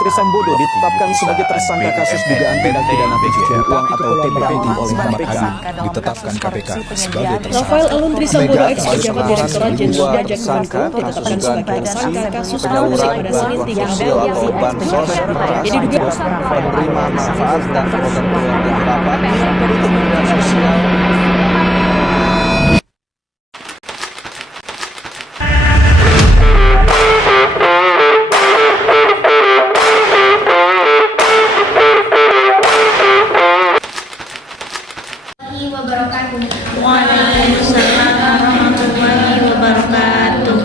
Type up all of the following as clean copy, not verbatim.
Trisambodo ditetapkan sebagai tersangka kasus dugaan tindak pidana pencucian uang atau TPPU oleh KPK. Ditetapkan KPK sebagai tersangka. Rafael Alun Trisambodo, ex-pejabat Direktorat Jenderal Pajak Kementerian, ditetapkan sebagai tersangka kasus korupsi pada Senin 3 April yang jadi diduga penerima manfaat dan program keluarga harapan untuk kementerian sosial. Waalaikumsalam warahmatullahi wabarakatuh.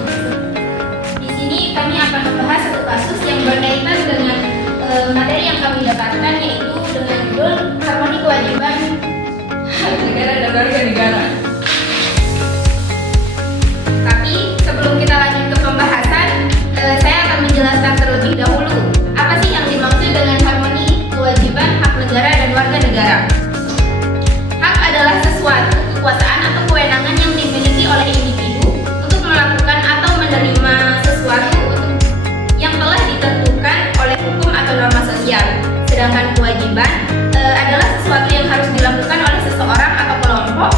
Di sini kami akan membahas satu kasus yang berkaitan dengan materi yang kami dapatkan, yaitu dengan judul harmoni kewajiban hak negara dan warga negara. Tapi sebelum kita lanjut ke pembahasan, saya akan menjelaskan terlebih dahulu apa sih yang dimaksud dengan harmoni kewajiban hak negara dan warga negara. Hak adalah sesuatu kekuasaan atau kewenangan yang dimiliki oleh individu untuk melakukan atau menerima sesuatu yang telah ditentukan oleh hukum atau norma sosial. Sedangkan kewajiban adalah sesuatu yang harus dilakukan oleh seseorang atau kelompok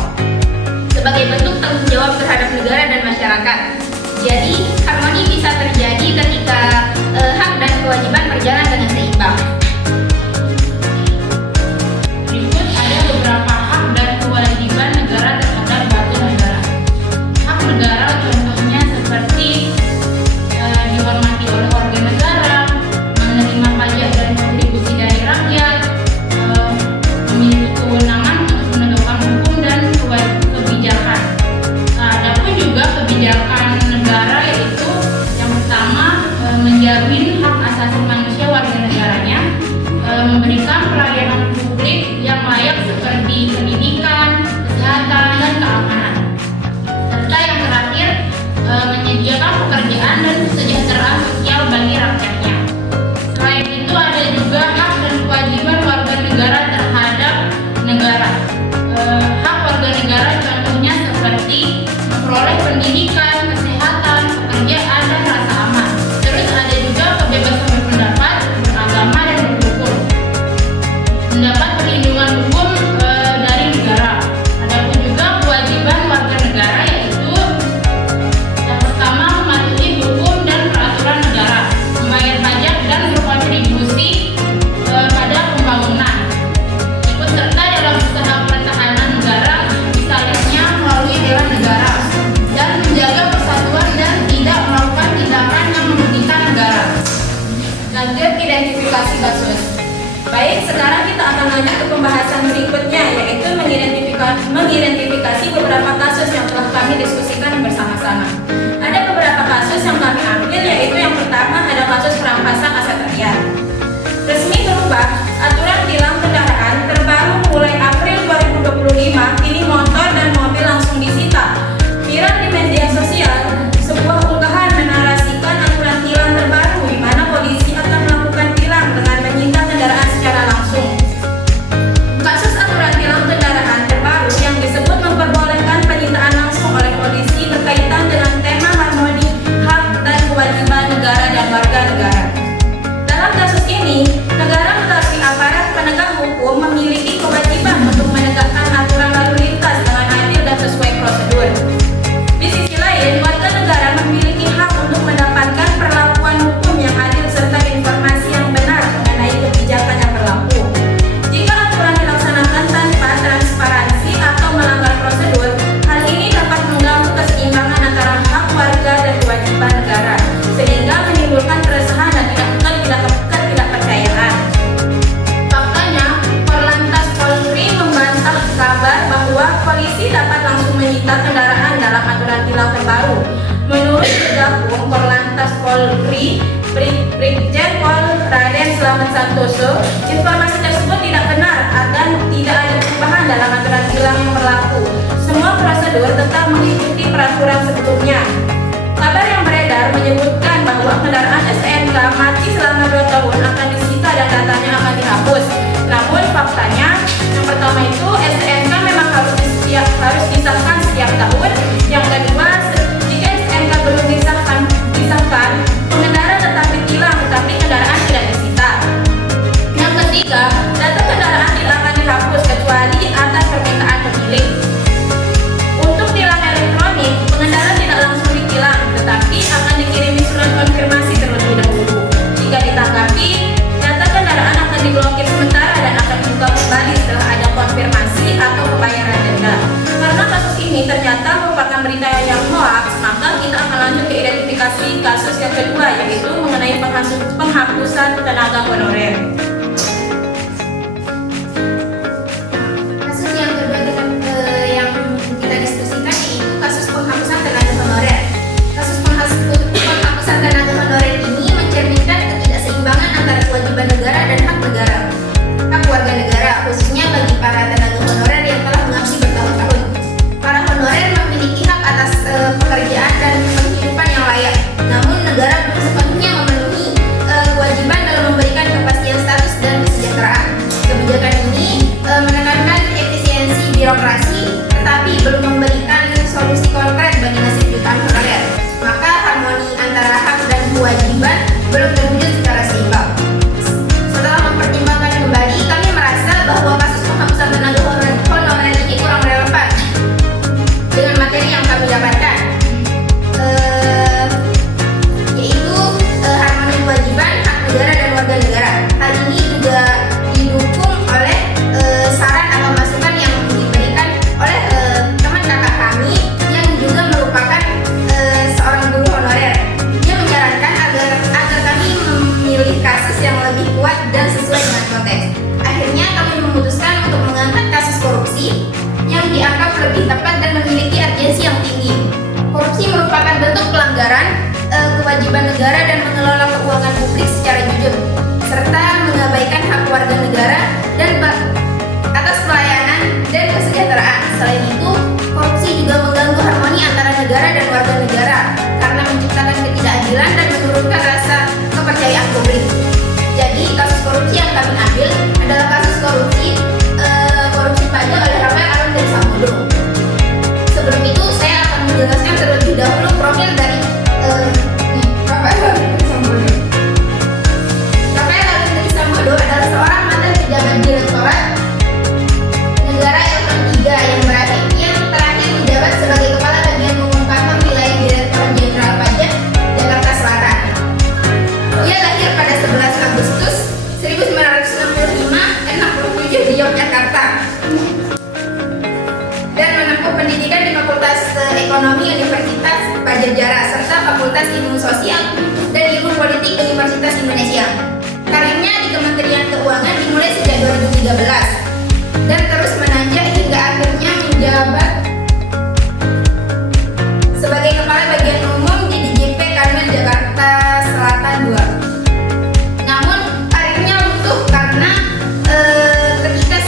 sebagai bentuk tanggung jawab terhadap negara dan masyarakat. Jadi, harmoni bisa terjadi ketika hak dan kewajiban berjalan dengan seimbang. Berikut ada beberapa hak dan kewajiban negara terhadap warga negara. Hak negara contohnya seperti dihormati oleh warga negara, menerima pajak dan kontribusi dari rakyat, memiliki kewenangan untuk menegakkan hukum dan kebijakan. Adapun juga kebijakan negara, yaitu yang pertama menjamin hak asasi manusia warga negaranya, memberikan pelayanan publik yang layak seperti pendidikan, kesehatan, dan keamanan. Serta yang terakhir, menyediakan pekerjaan dan kesejahteraan sosial bagi rakyatnya. Selain itu ada juga hak dan kewajiban warga negara terhadap negara. Hak warga negara contohnya seperti memperoleh pendidikan, kesehatan, pekerjaan, dan rasa aman. Terus ada juga kebebasan berpendapat, beragama, dan berhukum. Mendapat perlindungan hukum dari negara. Adapun juga kewajiban warga negara, yaitu yang pertama mematuhi hukum dan peraturan negara, membayar pajak dan berkontribusi pada pembangunan, ikut serta dalam usaha pertahanan negara, misalnya melalui bela negara, dan menjaga persatuan dan tidak melakukan tindakan yang merugikan negara. Lanjut identifikasi kasus. Baik, sekarang kita akan lanjut ke pembahasan berikutnya, yaitu mengidentifikasi beberapa kasus yang telah kami diskusikan bersama-sama. Ada beberapa kasus yang kami ambil, yaitu yang pertama ada kasus perampasan aset rakyat. Resmi berubah aturan tilang kendaraan terbaru mulai April 2025, kini motor dan mobil langsung disita. Viral di media sosial, sebuah unggahan menarasikan aturan tilang terbaru di mana polisi akan melakukan tilang dengan menyita kendaraan secara langsung. Kasus aturan tilang kendaraan terbaru yang disebut memperbolehkan penyitaan langsung oleh polisi berkaitan dengan tema harmoni hak dan kewajiban negara dan warga negara. Dalam kasus ini, negara melalui aparat penegak hukum memiliki kewajiban untuk menegakkan aturan lalu lintas dengan adil dan sesuai prosedur. Di sisi lain, warga negara memiliki hak untuk mendapatkan perlakuan hukum yang adil serta informasi yang benar mengenai kebijakan yang berlaku. Jika aturan dilaksanakan tanpa transparansi atau melanggar prosedur, hal ini dapat mengganggu keseimbangan antara hak warga dan kewajiban negara, sehingga menimbulkan keresahan dan ketidakpercayaan. Faktanya, Korlantas Polri membantah kabar bahwa polisi dapat langsung menyita kendaraan dalam aturan tilang terbaru. Menurut Kejagung Korlantas Polri, Brigjen Pol Raden Slamet Santoso, informasi tersebut tidak benar dan tidak ada perubahan dalam aturan tilang yang berlaku. Semua prosedur tetap mengikuti peraturan sebelumnya. Kabar yang beredar menyebutkan bahwa kendaraan STNK mati selama 2 tahun akan disita dan datanya akan dihapus. Namun faktanya, yang pertama itu STNK memang harus disahkan setiap tahun. Yang kedua, jika STNK belum disahkan, pengendara tetap ditilang, tetapi kendaraan tidak disita. negara dan mengelola keuangan publik secara jujur, serta mengabaikan hak warga negara dan atas pelayanan dan kesejahteraan. Selain itu, korupsi juga mengganggu harmoni antara negara dan warga negara karena menciptakan ketidakadilan dan menurunkan rasa kepercayaan publik. Jadi, kasus korupsi yang kami ambil adalah kasus korupsi pajak oleh Rafael Alun Trisambodo. Sebelum itu, saya akan menjelaskan terlebih dahulu profil dari Rafael Alun Trisambodo. Rafael Alun Trisambodo adalah seorang mantan pejabat Direktorat Negara L3 yang terakhir menjabat sebagai Kepala Bagian Umum Kantor Wilayah Direktorat Jenderal Pajak Jakarta Selatan. Ia lahir pada 11 Agustus 1967 di Yogyakarta dan menempuh pendidikan di Fakultas Ekonomi Universitas Padjadjaran serta Fakultas Ilmu Sosial dan Ilmu Politik Universitas Indonesia. Karirnya di Kementerian Keuangan dimulai sejak 2013 dan terus menanjak hingga akhirnya menjabat sebagai Kepala Bagian Umum di DJP Karmel Jakarta Selatan 2. Namun karirnya runtuh karena ketika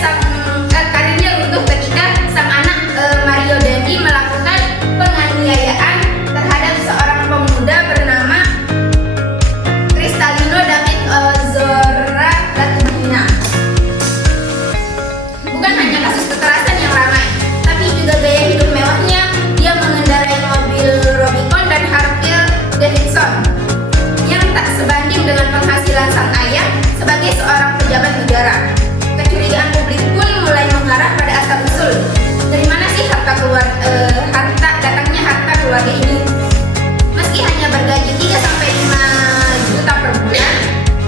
sang anak Mario Dandi melakukan penganiayaan terhadap seorang pemuda bernama Kristalino David Ozora Latumina. Bukan hanya kasus kekerasan yang ramai, tapi juga gaya hidup mewahnya. Dia mengendarai mobil Rubicon dan Harley Davidson yang tak sebanding dengan penghasilan sang ayah sebagai seorang pejabat negara. Kecurigaan publik pun mulai mengarah pada asal-usul dari mana sih datangnya harta keluarga ini. Meski hanya bergaji 3-5 juta per bulan,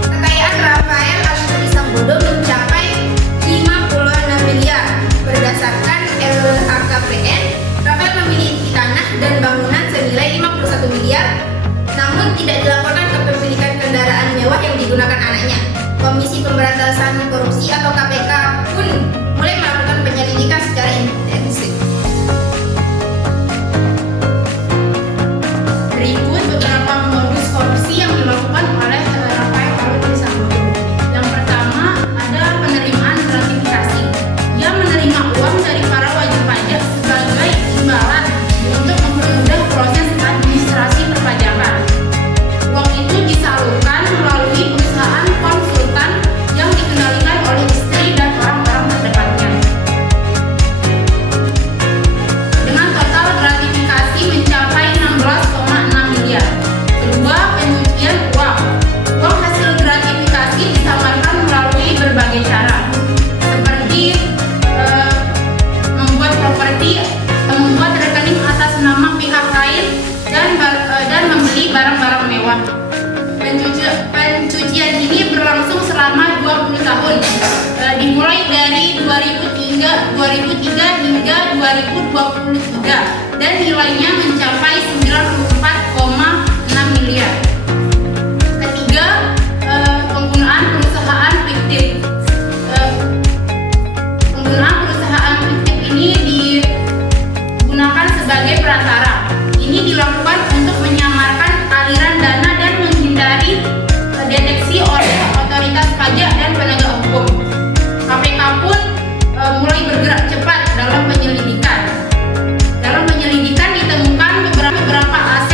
kekayaan Rafael Alun Trisambodo mencapai 56 miliar. Berdasarkan LHKPN, Rafael memiliki tanah dan bangunan senilai 51 miliar, namun tidak dilaporkan kepemilikan kendaraan mewah yang digunakan anaknya. Komisi Pemberantasan Korupsi atau KPK pun mulai melakukan penyelidikan secara intensif. Berikut beberapa modus korupsi yang dilakukan oleh Rafael Alun Trisambodo. Yang pertama ada penerimaan gratifikasi. Dia menerima uang dari para wajib pajak sebagai imbalan untuk mempermudah proses administrasi perpajakan. Uang itu disalurkan melalui perusahaan konsultan yang dikendalikan oleh istri dan orang-orang terdekatnya. Dengan total gratifikasi mencapai 16,6 miliar. Kedua, pencucian uang. Uang hasil gratifikasi disamarkan melalui berbagai cara, seperti membuat rekening atas nama pihak lain dan membeli barang-barang mewah. Pencucian ini berlangsung selama 20 tahun, dimulai dari 2003 hingga 2023 dan nilainya mencapai 94,6 miliar. Ketiga, penggunaan perusahaan fiktif. Penggunaan perusahaan fiktif ini digunakan sebagai perantara. Ini dilakukan untuk menyamarkan aliran dana dan menghindari deteksi oleh otoritas pajak dan penegak hukum. KPK pun mulai bergerak cepat dalam penyelidikan. Dalam penyelidikan ditemukan beberapa aset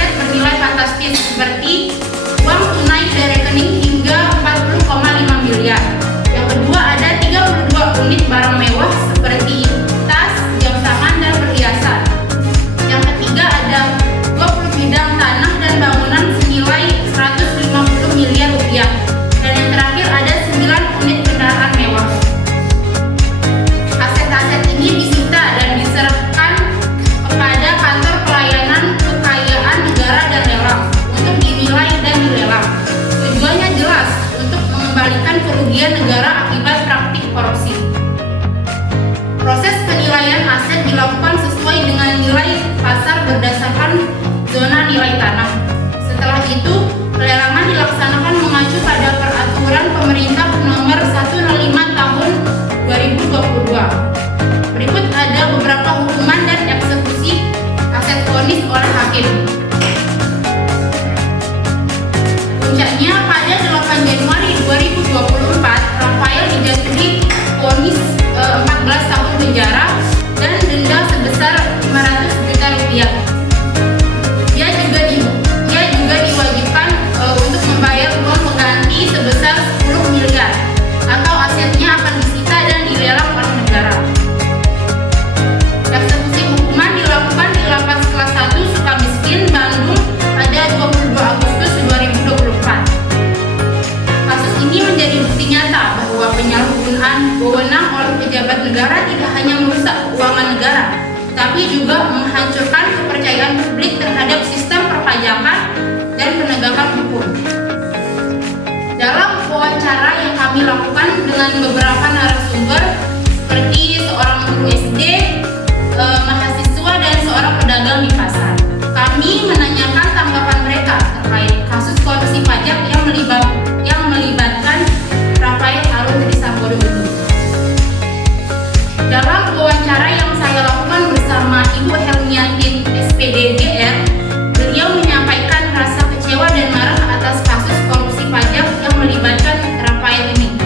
negara tidak hanya merusak keuangan negara, tapi juga menghancurkan kepercayaan publik terhadap sistem perpajakan dan penegakan hukum. Dalam wawancara yang kami lakukan dengan beberapa narasumber seperti seorang guru SD, mahasiswa, dan seorang pedagang di pasar, kami menanyakan tanggapan mereka terkait kasus korupsi pajak yang melibatkan Rafael Alun Trisambodo itu. Dalam wawancara yang saya lakukan bersama Ibu Helmiatin SPD GR, beliau menyampaikan rasa kecewa dan marah atas kasus korupsi pajak yang melibatkan Rafael ini.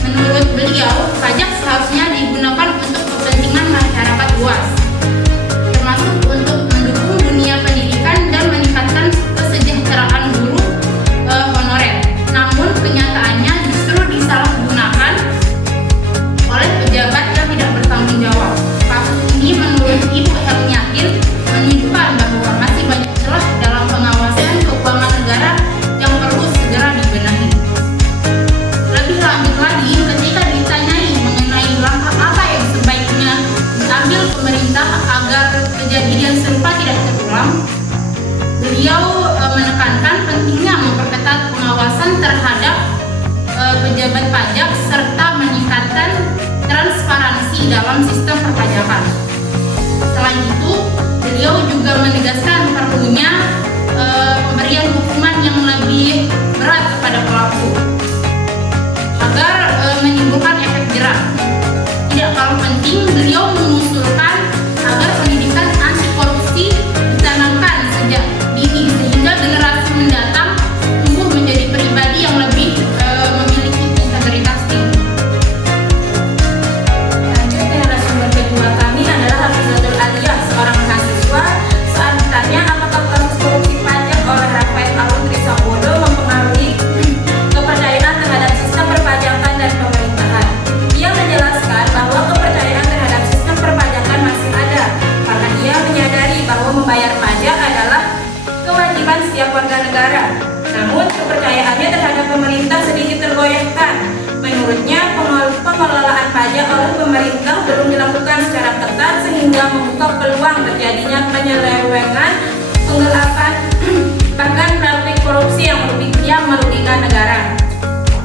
Menurut beliau, pajak seharusnya digunakan untuk kepentingan masyarakat luas, termasuk untuk mendukung dunia pendidikan dan meningkatkan kesejahteraan guru honorer. Namun kenyataannya justru disalahgunakan oleh pejabat yang tidak bertanggung jawab. Kasus ini menurut Ibu Helmiatin menunjukkan bahwa masih banyak celah dalam pengawasan keuangan negara yang perlu segera dibenahi. Lebih lanjut lagi, ketika ditanyai mengenai langkah apa yang sebaiknya diambil pemerintah agar kejadian serupa tidak terulang, beliau menekankan pentingnya memperketat pengawasan terhadap pejabat pajak serta meningkatkan transparansi dalam sistem perpajakan. Selain itu, beliau juga menegaskan perlunya pemberian hukuman yang lebih berat kepada pelaku agar menimbulkan efek jerah. Tidak kalah penting, beliau mengusulkan agar pendidikan anti korupsi ditanamkan sejak dini sehingga generasi mendatang tumbuh menjadi pribadi yang lebih memiliki integritas tinggi. Lanjut ke narasumber kedua kami adalah Hafizatul Aliyah, seorang mahasiswa. Saat ditanya apakah kasus korupsi pajak oleh Rafael Alun Trisambodo mempengaruhi kepercayaan terhadap sistem perpajakan dan pemerintahan, ia menjelaskan bahwa kepercayaan terhadap sistem perpajakan masih ada karena ia menyadari bahwa membayar pajak adalah kewajiban setiap warga negara. Namun kepercayaannya terhadap pemerintah sedikit tergoyahkan. Menurutnya, pengelolaan pajak oleh pemerintah belum dilakukan secara ketat sehingga membuka peluang terjadinya penyelewengan, penggelapan, bahkan praktik korupsi yang merugikan negara.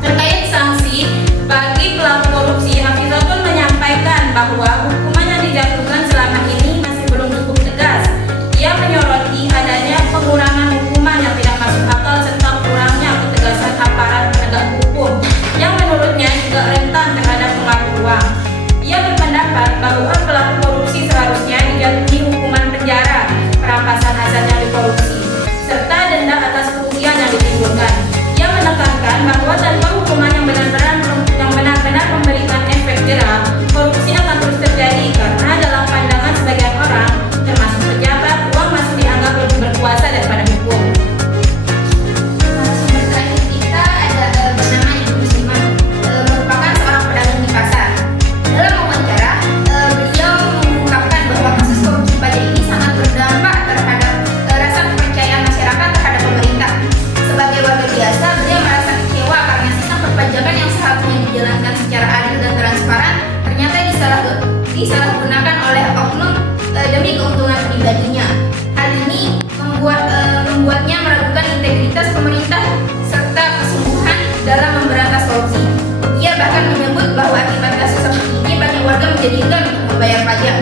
Terkait sanksi bagi pelaku korupsi, Hafizatul menyampaikan bahwa hukuman yang dijatuhkan selama ini masih belum cukup tegas. Ia menyoroti adanya pengurangan hukuman yang tidak masuk akal serta kurangnya ketegasan aparat penegak hukum yang menurutnya juga rentan terhadap pengaruh uang. Ia berpendapat bahwa pelaku korupsi seharusnya dijatuhi hukuman penjara, perampasan aset yang dikorupsi, serta denda atas kerugian yang ditimbulkan. Ia menekankan bahwa tanpa hukuman yang benar-benar memberikan efek jerah, korupsi akan terus terjadi karena dalam pandangan sebagian orang, termasuk pejabat, uang masih dianggap lebih berkuasa daripada hukum. Narasumber terakhir kita ada bernama Ibu Muslimah, merupakan seorang pedagang di pasar. Dalam wawancara, beliau mengungkapkan bahwa kasus korupsi pajak ini sangat berdampak terhadap rasa kepercayaan masyarakat terhadap pemerintah. Sebagai warga biasa, beliau merasa kecewa karena sistem perpajakan yang seharusnya dijalankan secara adil dan transparan ternyata disalahgunakan oleh oknum demi keuntungan pribadinya. Hal ini membuatnya meragukan integritas pemerintah serta kesungguhan dalam memberantas korupsi. Ia bahkan menyebut bahwa akibat kasus seperti ini banyak warga menjadi enggan untuk membayar pajak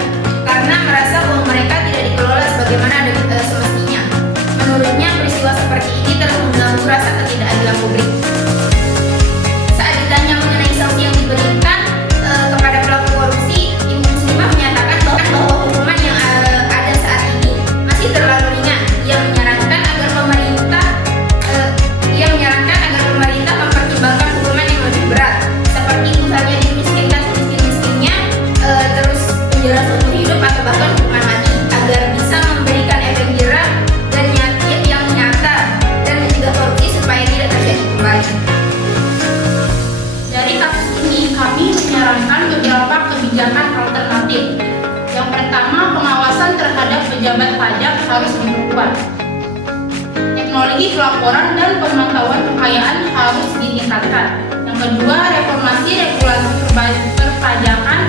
karena merasa uang mereka tidak dikelola sebagaimana semestinya. Menurutnya, peristiwa seperti ini telah mengganggu rasa ketidakadilan publik. Saat ditanya mengenai sanksi yang diberikan kepada pelaku korupsi, Ibu Muslimah menyatakan bahwa hukuman yang ada saat ini masih terlalu ringan. Ia menyarankan agar pemerintah mempertimbangkan hukuman yang lebih berat, seperti misalnya dimiskinkan semiskin-miskinnya, terus penjara seumur hidup atau bahkan hukuman mati, agar bisa memberikan efek jerah dan yang nyata dan mencegah korupsi supaya tidak terjadi kembali. Dari kasus ini, kami menyarankan beberapa kebijakan alternatif. Yang pertama, pengawasan terhadap pejabat pajak harus diperkuat. Teknologi pelaporan dan pemantauan kekayaan harus ditingkatkan. Yang kedua, reformasi regulasi perpajakan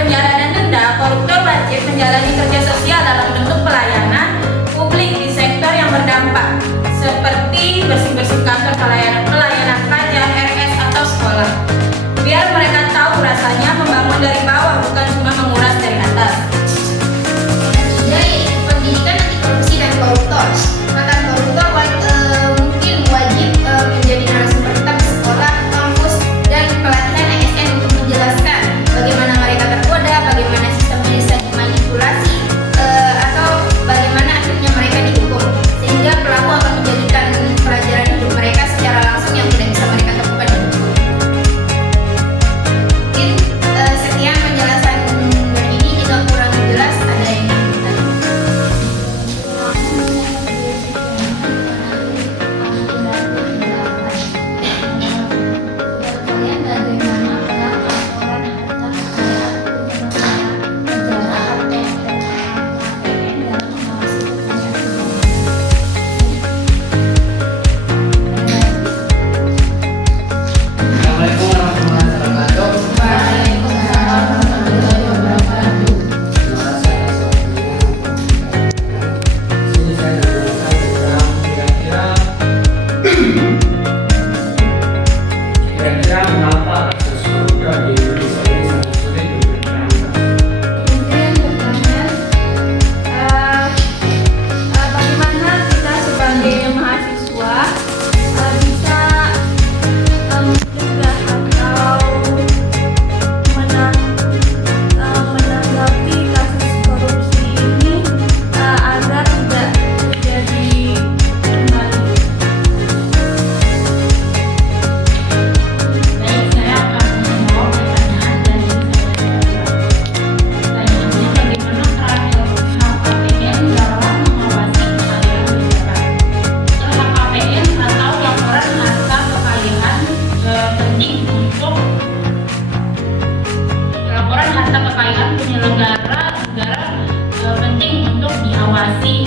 penjara dan denda, koruptor wajib menjalani kerja sosial dalam bentuk pelayanan publik di sektor yang berdampak, seperti bersih-bersih kantor pelayanan pajak, RS atau sekolah. Biar mereka tahu rasanya membangun dari bawah, bukan cuma menguras dari atas. Jadi, pendidikan anti korupsi dan koruptor. Mantan koruptor mungkin wajib menjadi narasumber tetap di sekolah, kampus, dan pelatihan ASN untuk menjelaskan bagaimana mereka tergoda, bagaimana sistem bisa dimanipulasi, atau bagaimana akhirnya mereka dihukum, sehingga pelaku akan menjadikan pelajaran hidup mereka secara langsung yang tidak bisa mereka temukan di buku. Mungkin sekian penjelasan dari ini, jika kurang jelas ada yang ingin bertanya. Kalian bagaimana pelaporan harta kekayaan negara KPN dalam mengawasi kekayaan Assalamualaikum warahmatullahi wabarakatuh. Waalaikumsalam warahmatullahi wabarakatuh. Terima kasih atas waktunya. Sini saya menjelaskan tentang kira-kira mengapa kasus koruptor di Indonesia ini sangat sulit untuk diangkat. Mungkin pertanyaan, bagaimana kita sebagai mahasiswa bisa mencegah atau menanggapi kasus korupsi ini agar tidak terjadi kembali. Baik, saya akan menjawab pertanyaan dari pertanyaannya, bagaimana peran LHKPN dalam mengawasi kekayaan negara. LHKPN atau laporan harta kekayaan penting untuk laporan harta kekayaan penyelenggara negara penting untuk diawasi